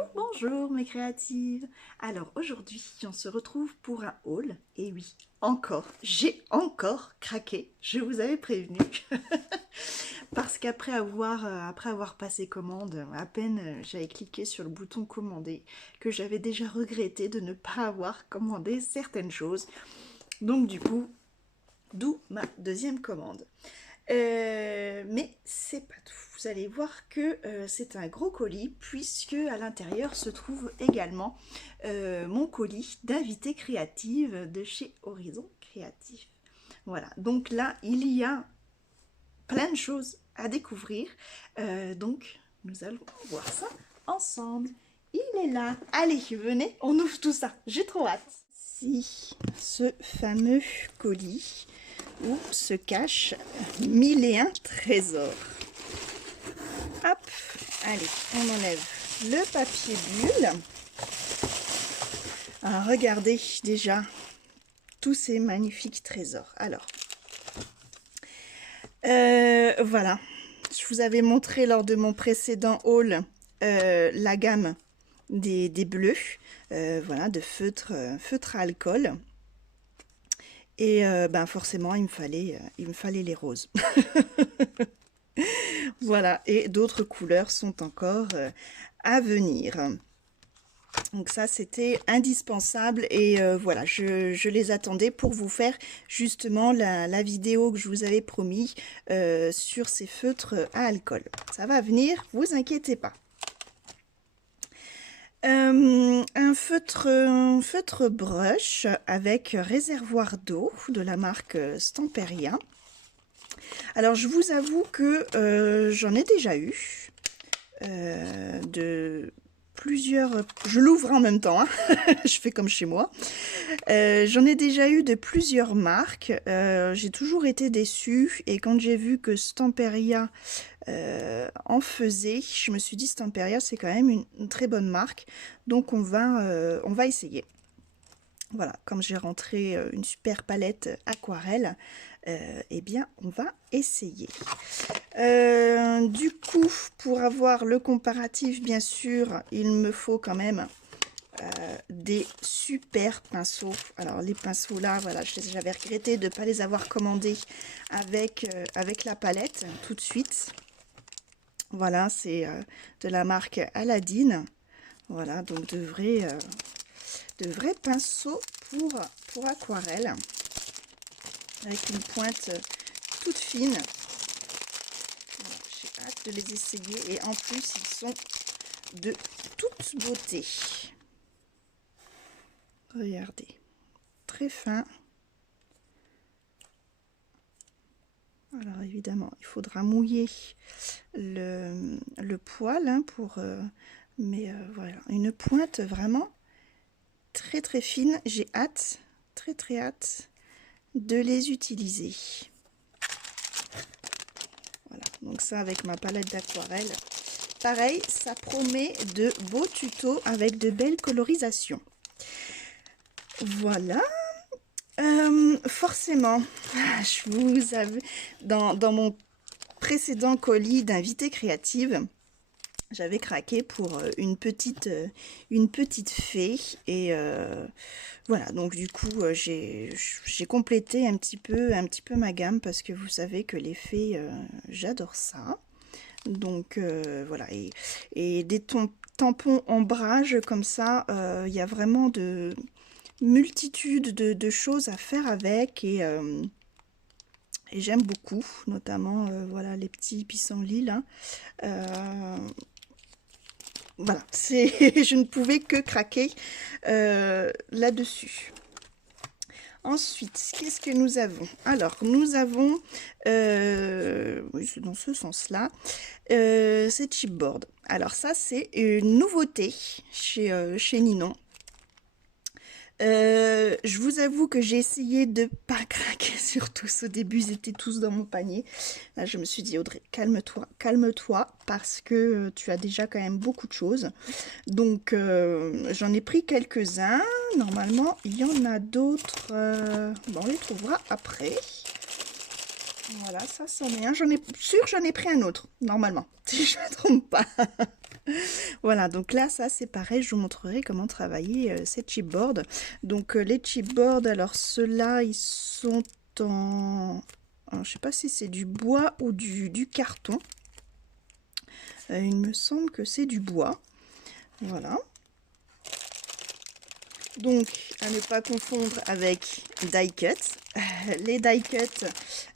Bonjour, bonjour mes créatives. Alors aujourd'hui, on se retrouve pour un haul. Et oui, j'ai encore craqué. Je vous avais prévenu. Parce après avoir passé commande, à peine j'avais cliqué sur le bouton commander, que j'avais déjà regretté de ne pas avoir commandé certaines choses. Donc du coup, d'où ma deuxième commande. Mais c'est pas tout. Vous allez voir que c'est un gros colis puisque à l'intérieur se trouve également mon colis d'invité créative de chez Horizon Créatif. Voilà, donc là il y a plein de choses à découvrir. Donc nous allons voir ça ensemble. Il est là. Allez, venez, on ouvre tout ça. J'ai trop hâte. Si ce fameux colis où se cachent 1001 trésors. Hop, allez, on enlève le papier bulle. Alors, regardez déjà tous ces magnifiques trésors. Alors, voilà, je vous avais montré lors de mon précédent haul la gamme des bleus, voilà, de feutre à alcool. Et ben forcément, il me fallait les roses. Voilà, et d'autres couleurs sont encore à venir. Donc ça, c'était indispensable et voilà, je les attendais pour vous faire justement la vidéo que je vous avais promis sur ces feutres à alcool. Ça va venir, vous inquiétez pas. Un feutre brush avec réservoir d'eau de la marque Stamperia. Alors je vous avoue que j'en ai déjà eu de plusieurs... Je l'ouvre en même temps, hein. Je fais comme chez moi. J'en ai déjà eu de plusieurs marques. J'ai toujours été déçue et quand j'ai vu que Stamperia en faisait, je me suis dit Stamperia c'est quand même une très bonne marque, donc on va essayer. Voilà, comme j'ai rentré une super palette aquarelle, eh bien on va essayer. Du coup, pour avoir le comparatif, bien sûr, il me faut quand même des super pinceaux. Alors les pinceaux là, voilà, j'avais regretté de ne pas les avoir commandés avec la palette tout de suite. Voilà, c'est de la marque Aladdin. Voilà, donc de vrais pinceaux pour aquarelle avec une pointe toute fine. Voilà, j'ai hâte de les essayer et en plus ils sont de toute beauté. Regardez, très fin. Alors évidemment, il faudra mouiller le poil hein, mais voilà, une pointe vraiment très très fine. J'ai hâte, très hâte de les utiliser. Voilà, donc ça avec ma palette d'aquarelle. Pareil, ça promet de beaux tutos avec de belles colorisations. Voilà. Forcément, je vous avais dans mon précédent colis d'invité créative, j'avais craqué pour une petite fée et voilà, donc du coup j'ai complété un petit peu ma gamme parce que vous savez que les fées j'adore ça. Donc voilà, et des tampons ombrage comme ça, il y a vraiment de multitude de choses à faire avec et j'aime beaucoup, notamment voilà les petits pissenlits là. Voilà, je ne pouvais que craquer là-dessus. Ensuite, qu'est-ce que nous avons? Alors, nous avons, oui, c'est dans ce sens-là, ces chipboards. Alors ça, c'est une nouveauté chez Ninon. Je vous avoue que j'ai essayé de pas craquer sur tous. Au début, ils étaient tous dans mon panier. Là, je me suis dit, Audrey, calme-toi, parce que tu as déjà quand même beaucoup de choses. Donc, j'en ai pris quelques-uns. Normalement, il y en a d'autres. Bon, on les trouvera après. Voilà, ça c'en est un. J'en ai pris un autre, normalement, si je ne me trompe pas. Voilà, donc là, ça c'est pareil, je vous montrerai comment travailler ces chipboards. Donc les chipboards, alors ceux-là, ils sont en... Alors, je sais pas si c'est du bois ou du carton. Il me semble que c'est du bois. Voilà. Donc, à ne pas confondre avec die cut. Les die cut,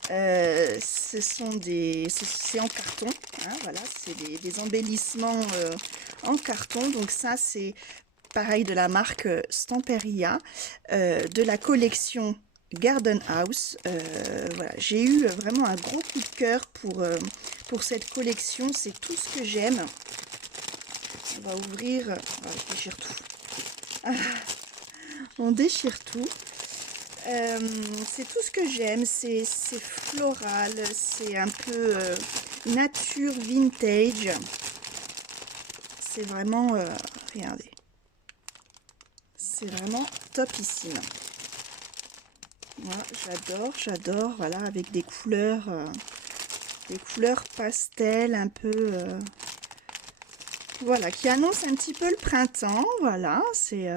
ce sont c'est en carton. Hein, voilà, c'est des embellissements en carton. Donc ça, c'est pareil de la marque Stamperia, de la collection Garden House. Voilà, j'ai eu vraiment un gros coup de cœur pour cette collection. C'est tout ce que j'aime. On va ouvrir. Oh, je déchire tout. Ah, on déchire tout. C'est tout ce que j'aime. C'est floral. C'est un peu nature vintage. C'est vraiment... regardez. C'est vraiment topissime. Voilà, j'adore. Voilà, avec des couleurs pastel un peu... voilà, qui annonce un petit peu le printemps. Voilà, c'est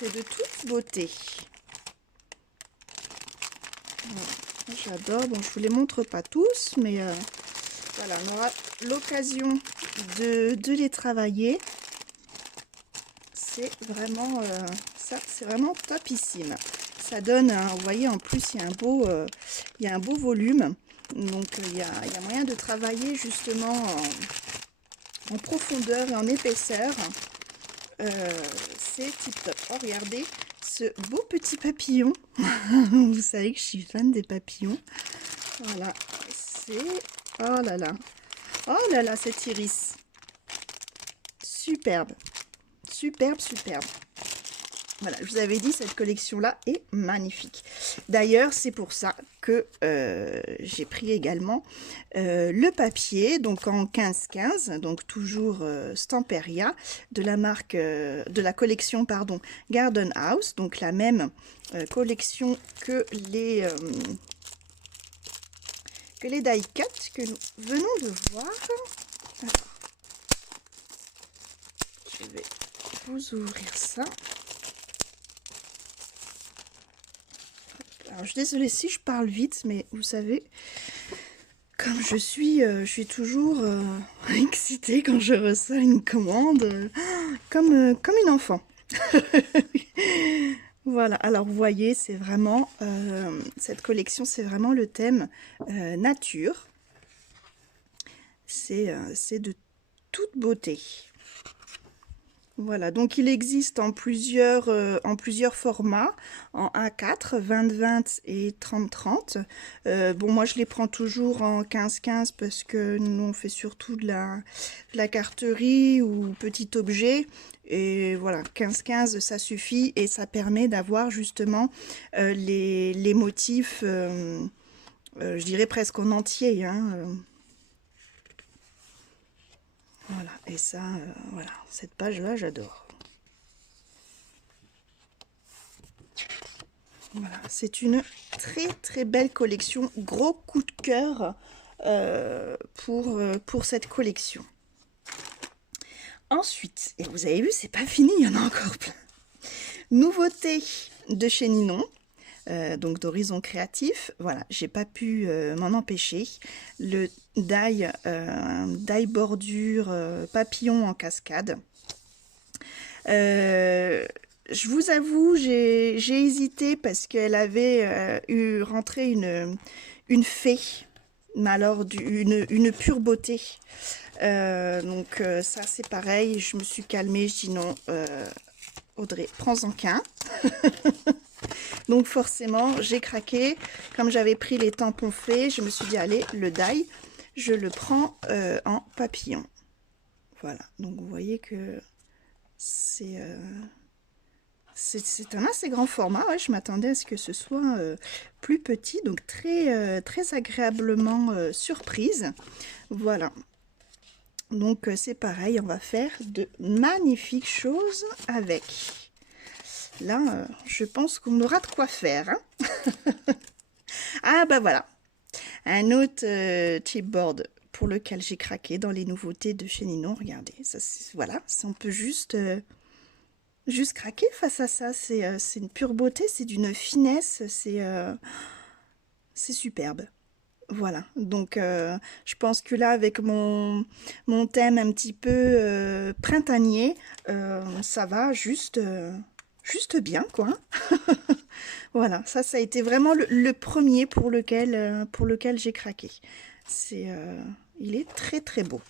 de toute beauté. Voilà, j'adore. Bon, je vous les montre pas tous, mais voilà, on aura l'occasion de les travailler. C'est vraiment ça, c'est vraiment topissime. Ça donne, vous voyez, en plus il y a un beau volume. Donc il y a moyen de travailler justement en profondeur et en épaisseur. C'est tip top. Oh, regardez ce beau petit papillon. Vous savez que je suis fan des papillons. Voilà, c'est... Oh là là. Oh là là, cet iris. Superbe. Superbe. Voilà, je vous avais dit, cette collection-là est magnifique. D'ailleurs, c'est pour ça que j'ai pris également le papier, donc en 15-15, donc toujours Stamperia, de la marque, de la collection, pardon, Garden House, donc la même collection que les die cut que nous venons de voir. Alors, je vais vous ouvrir ça. Alors, je suis désolée si je parle vite, mais vous savez, comme je suis toujours excitée quand je reçois une commande, comme une enfant. Voilà, alors vous voyez, c'est vraiment, cette collection, c'est vraiment le thème nature. C'est de toute beauté. Voilà, donc il existe en plusieurs formats, en A4, 20-20 et 30-30. Bon, moi je les prends toujours en 15-15 parce que nous on fait surtout de la carterie ou petit objet. Et voilà, 15-15 ça suffit et ça permet d'avoir justement les motifs, je dirais presque en entier, hein, voilà, et ça, voilà, cette page-là, j'adore. Voilà, c'est une très belle collection. Gros coup de cœur pour cette collection. Ensuite, et vous avez vu, c'est pas fini, il y en a encore plein. Nouveauté de chez Ninon. Donc d'Horizon Créatif, voilà, j'ai pas pu m'en empêcher. Le die bordure papillon en cascade. Je vous avoue, j'ai hésité parce qu'elle avait rentré une fée, mais alors une pure beauté. Donc ça c'est pareil, je me suis calmée, je dis non, Audrey, prends-en qu'un. Donc forcément, j'ai craqué. Comme j'avais pris les tampons faits, je me suis dit, allez, le die, je le prends en papillon. Voilà, donc vous voyez que c'est un assez grand format. Ouais, je m'attendais à ce que ce soit plus petit, donc très agréablement surprise. Voilà. Donc c'est pareil, on va faire de magnifiques choses avec. Là, je pense qu'on aura de quoi faire. Hein. Ah bah voilà, un autre chipboard pour lequel j'ai craqué dans les nouveautés de chez Ninon. Regardez, ça, voilà, on peut juste craquer face à ça. C'est une pure beauté, c'est d'une finesse, c'est superbe. Voilà, donc je pense que là, avec mon thème un petit peu printanier, ça va juste bien, quoi. Voilà, ça a été vraiment le premier pour lequel j'ai craqué. Il est très très beau.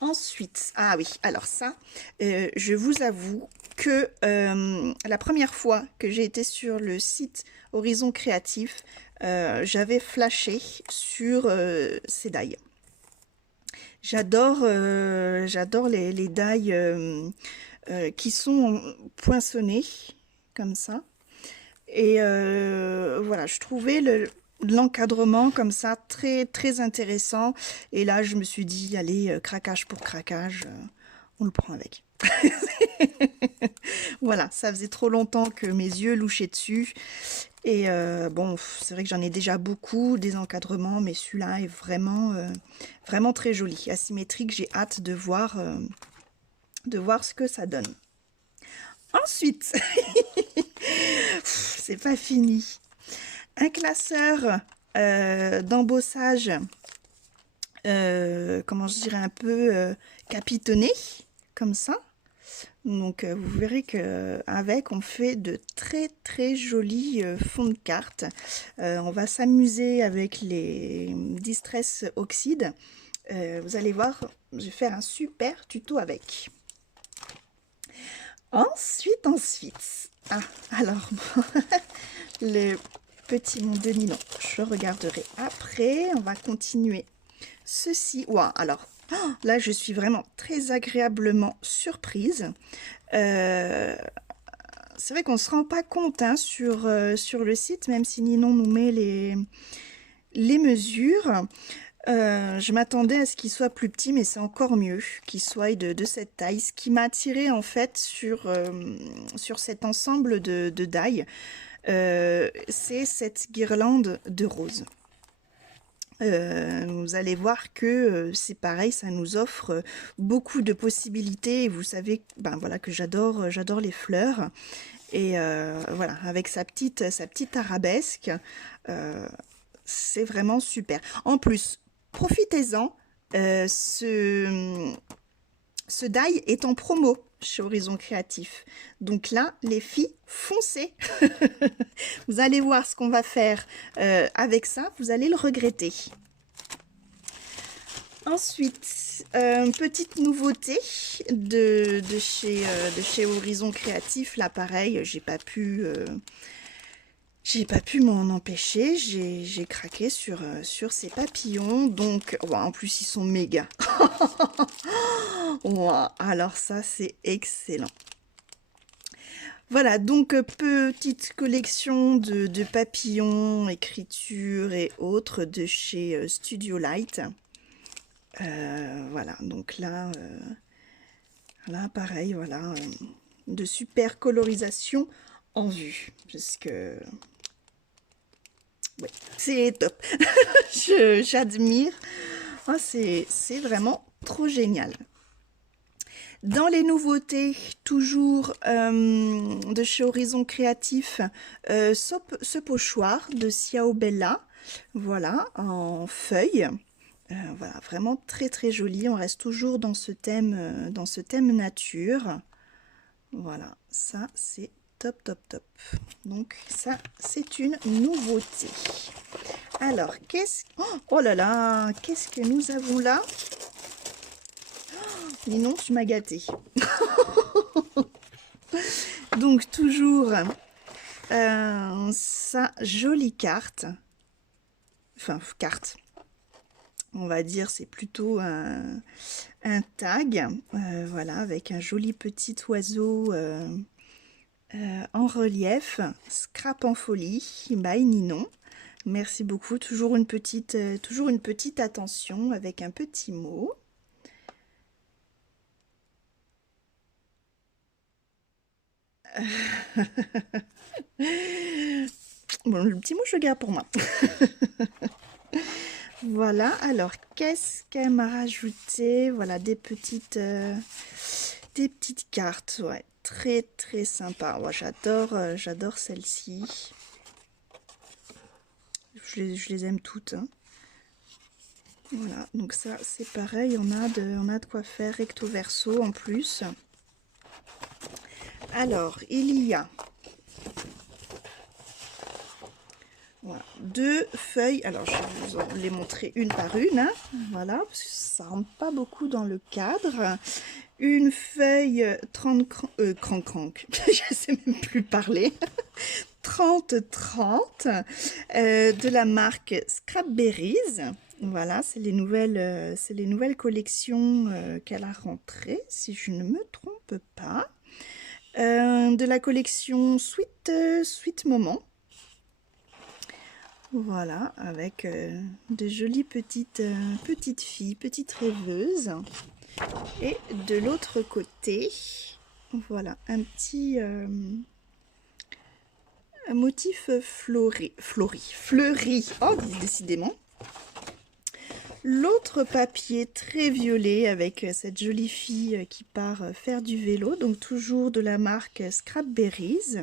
Ensuite, ah oui, alors ça, je vous avoue que la première fois que j'ai été sur le site Horizon Créatif, j'avais flashé sur ces die. J'adore les die qui sont poinçonnés comme ça. Et voilà, je trouvais l'encadrement comme ça très très intéressant. Et là, je me suis dit, allez, craquage pour craquage, on le prend avec. Voilà, ça faisait trop longtemps que mes yeux louchaient dessus. Et bon, c'est vrai que j'en ai déjà beaucoup, des encadrements, mais celui-là est vraiment très joli. Asymétrique, j'ai hâte de voir ce que ça donne. Ensuite, c'est pas fini. Un classeur d'embossage, comment je dirais, un peu capitonné, comme ça. Donc vous verrez qu'avec on fait de très très jolis fonds de cartes. On va s'amuser avec les Distress Oxyde. Vous allez voir, je vais faire un super tuto avec. Ensuite. Ah, alors, le petit monde de Ninon, je regarderai après. On va continuer ceci. Ouah, alors, là, je suis vraiment très agréablement surprise. C'est vrai qu'on ne se rend pas compte hein, sur le site, même si Ninon nous met les mesures. Je m'attendais à ce qu'il soit plus petit, mais c'est encore mieux qu'il soit de cette taille. Ce qui m'a attiré en fait sur cet ensemble de die, c'est cette guirlande de roses. Vous allez voir que c'est pareil, ça nous offre beaucoup de possibilités. Et vous savez, ben voilà que j'adore les fleurs. Et voilà, avec sa petite arabesque, euh, c'est vraiment super. En plus, profitez-en, ce die est en promo chez Horizon Créatif. Donc là, les filles, foncez. Vous allez voir ce qu'on va faire avec ça, vous allez le regretter. Ensuite, petite nouveauté de chez Horizon Créatif. Là, pareil, j'ai pas pu m'en empêcher. J'ai craqué sur ces papillons. Donc, oh, en plus, ils sont méga. Wow, alors ça, c'est excellent. Voilà, donc petite collection de papillons, écriture et autres de chez Studio Light. Voilà, donc là, pareil, voilà, de super colorisation en vue, puisque ouais, c'est top. J'admire. Oh, c'est vraiment trop génial. Dans les nouveautés, toujours de chez Horizon Créatif, ce pochoir de Ciao Bella, voilà, en feuilles. Voilà, vraiment très très joli. On reste toujours dans ce thème nature. Voilà, ça c'est top top top. Donc ça c'est une nouveauté. Alors oh là là, qu'est-ce que nous avons là? Ninon, tu m'as gâté. Donc toujours sa jolie carte. Enfin, carte. On va dire c'est plutôt un tag. Voilà, avec un joli petit oiseau en relief. Scrap en folie, by Ninon. Merci beaucoup. Toujours une petite attention avec un petit mot. Bon, le petit mot, je le garde pour moi. Voilà, alors qu'est-ce qu'elle m'a rajouté? Voilà, des petites cartes, ouais, très très sympa. Ouais, j'adore celle-ci. Je les aime toutes, hein. Voilà, donc ça c'est pareil, on a de quoi faire recto verso en plus. Alors, il y a voilà, 2 feuilles. Alors, je vais vous en les montrer une par une, hein. Voilà, parce que ça rentre pas beaucoup dans le cadre. Une feuille 30 crank, je sais même plus parler. 30-30 de la marque Scrapberries. Voilà, c'est les nouvelles collections qu'elle a rentrées, si je ne me trompe pas. De la collection Sweet Moment. Voilà, avec de jolies petites filles, petites rêveuses. Et de l'autre côté, voilà, un petit un motif fleuri. Oh, décidément. L'autre papier très violet avec cette jolie fille qui part faire du vélo, donc toujours de la marque Scrapberries,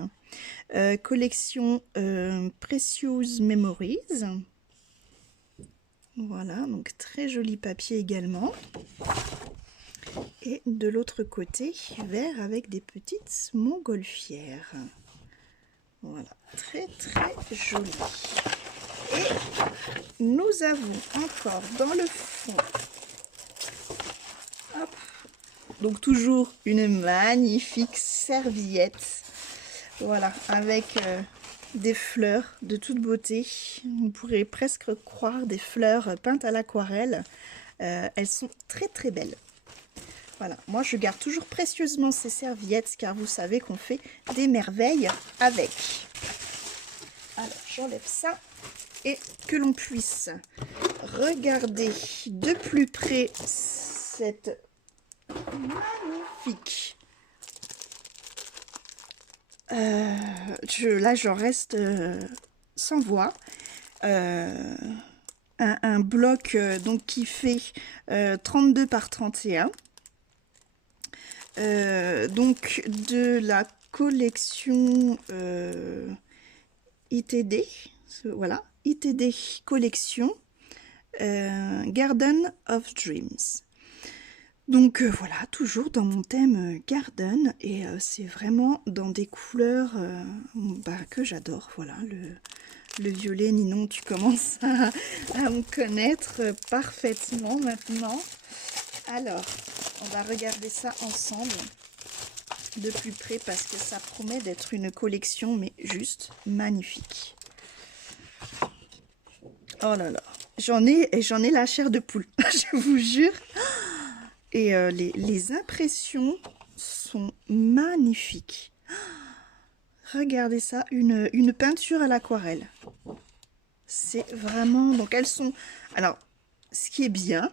collection Precious Memories. Voilà, donc très joli papier également. Et de l'autre côté, vert avec des petites montgolfières. Voilà, très très joli. Et nous avons encore dans le fond, hop, donc toujours une magnifique serviette, voilà, avec des fleurs de toute beauté. On pourrait presque croire des fleurs peintes à l'aquarelle. Elles sont très très belles. Voilà, moi je garde toujours précieusement ces serviettes car vous savez qu'on fait des merveilles avec. Alors j'enlève ça et que l'on puisse regarder de plus près cette magnifique. Là j'en reste sans voix. Un bloc donc qui fait 32 par 31. Donc de la collection ITD, voilà, ITD collection Garden of Dreams. Donc voilà, toujours dans mon thème garden, et c'est vraiment dans des couleurs que j'adore. Voilà, le violet, Ninon, tu commences à me connaître parfaitement maintenant. Alors, on va regarder ça ensemble de plus près parce que ça promet d'être une collection mais juste magnifique. Oh là là, j'en ai la chair de poule, je vous jure. Et les impressions sont magnifiques. Regardez ça, une peinture à l'aquarelle. C'est vraiment... Donc elles sont... Alors, ce qui est bien,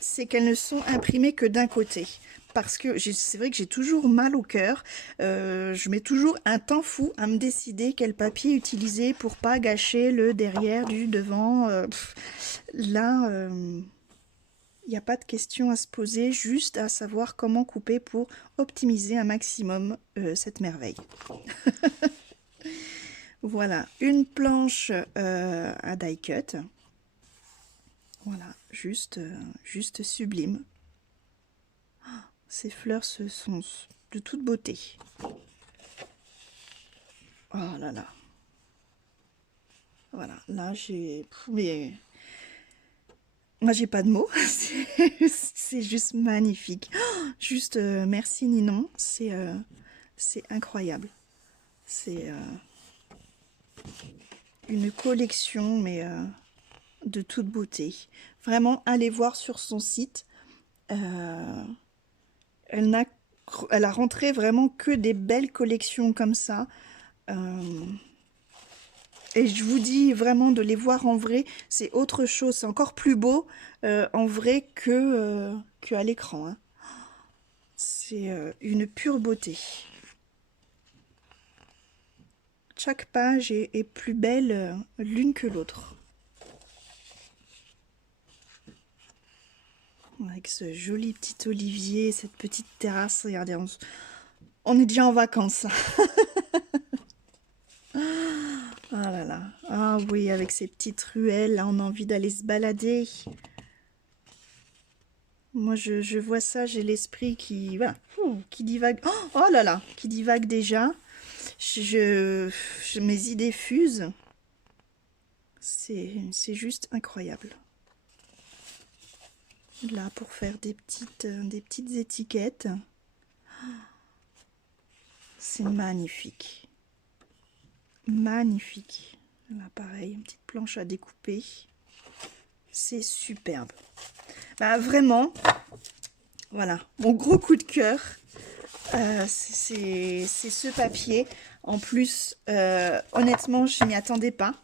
c'est qu'elles ne sont imprimées que d'un côté. Parce que c'est vrai que j'ai toujours mal au cœur. Je mets toujours un temps fou à me décider quel papier utiliser pour pas gâcher le derrière du devant. Là, il n'y a pas de question à se poser, juste à savoir comment couper pour optimiser un maximum cette merveille. Voilà, une planche à die cut. Voilà, juste sublime. Ces fleurs sont de toute beauté. Oh là là. Voilà, là j'ai... Mais... Moi j'ai pas de mots. C'est juste magnifique. Juste merci Ninon. C'est incroyable. C'est une collection, mais de toute beauté. Vraiment, allez voir sur son site. Elle a rentré vraiment que des belles collections comme ça. Et je vous dis vraiment de les voir en vrai, c'est autre chose, c'est encore plus beau en vrai qu'à l'écran, hein. C'est une pure beauté. chaque page est plus belle l'une que l'autre. Avec ce joli petit olivier, cette petite terrasse, regardez, on est déjà en vacances. Ah là là, ah oui, avec ces petites ruelles, là, on a envie d'aller se balader. Moi, je vois ça, j'ai l'esprit qui, voilà, qui divague. Oh là là, qui divague déjà. Mes idées fusent. C'est juste incroyable. Là, pour faire des petites étiquettes. C'est magnifique. Magnifique. Là, pareil, une petite planche à découper. C'est superbe. Bah, vraiment, voilà, mon gros coup de cœur, c'est ce papier. En plus, honnêtement, je m'y attendais pas.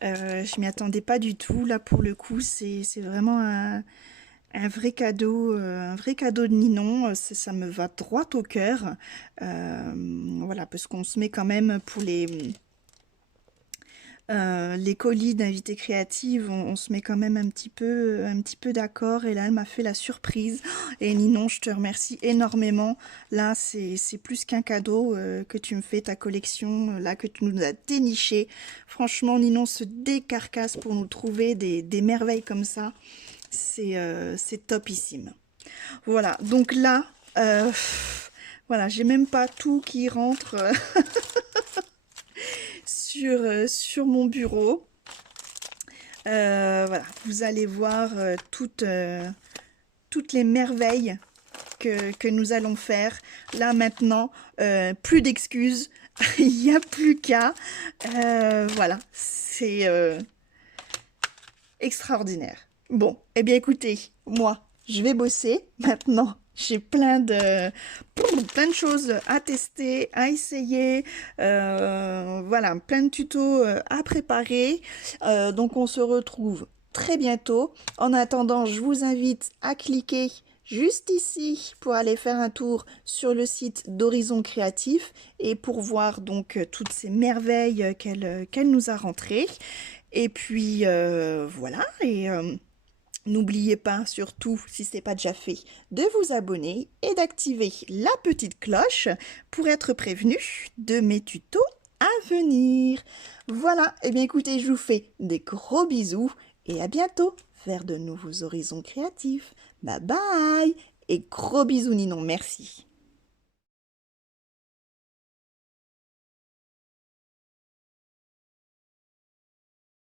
Je m'y attendais pas du tout. Là, pour le coup, c'est vraiment un vrai cadeau de Ninon. Ça me va droit au cœur. Voilà, parce qu'on se met quand même pour les colis d'invités créatives, on se met quand même un petit peu d'accord. Et là, elle m'a fait la surprise. Et Ninon, je te remercie énormément. Là, c'est plus qu'un cadeau que tu me fais, ta collection, là, que tu nous as déniché. Franchement, Ninon se décarcasse pour nous trouver des merveilles comme ça. C'est topissime. Voilà, donc là, voilà, j'ai même pas tout qui rentre sur mon bureau. Voilà, vous allez voir toutes les merveilles que nous allons faire. Là maintenant, plus d'excuses, il n'y a plus qu'à. Voilà, c'est extraordinaire. Bon, eh bien écoutez, moi, je vais bosser maintenant. J'ai plein de choses à tester, à essayer, voilà, plein de tutos à préparer. Donc on se retrouve très bientôt. En attendant, je vous invite à cliquer juste ici pour aller faire un tour sur le site d'Horizon Créatif et pour voir donc toutes ces merveilles qu'elle nous a rentrées. Et puis voilà, et n'oubliez pas, surtout, si ce n'est pas déjà fait, de vous abonner et d'activer la petite cloche pour être prévenu de mes tutos à venir. Voilà, et bien écoutez, je vous fais des gros bisous et à bientôt vers de nouveaux horizons créatifs. Bye bye et gros bisous Ninon, merci.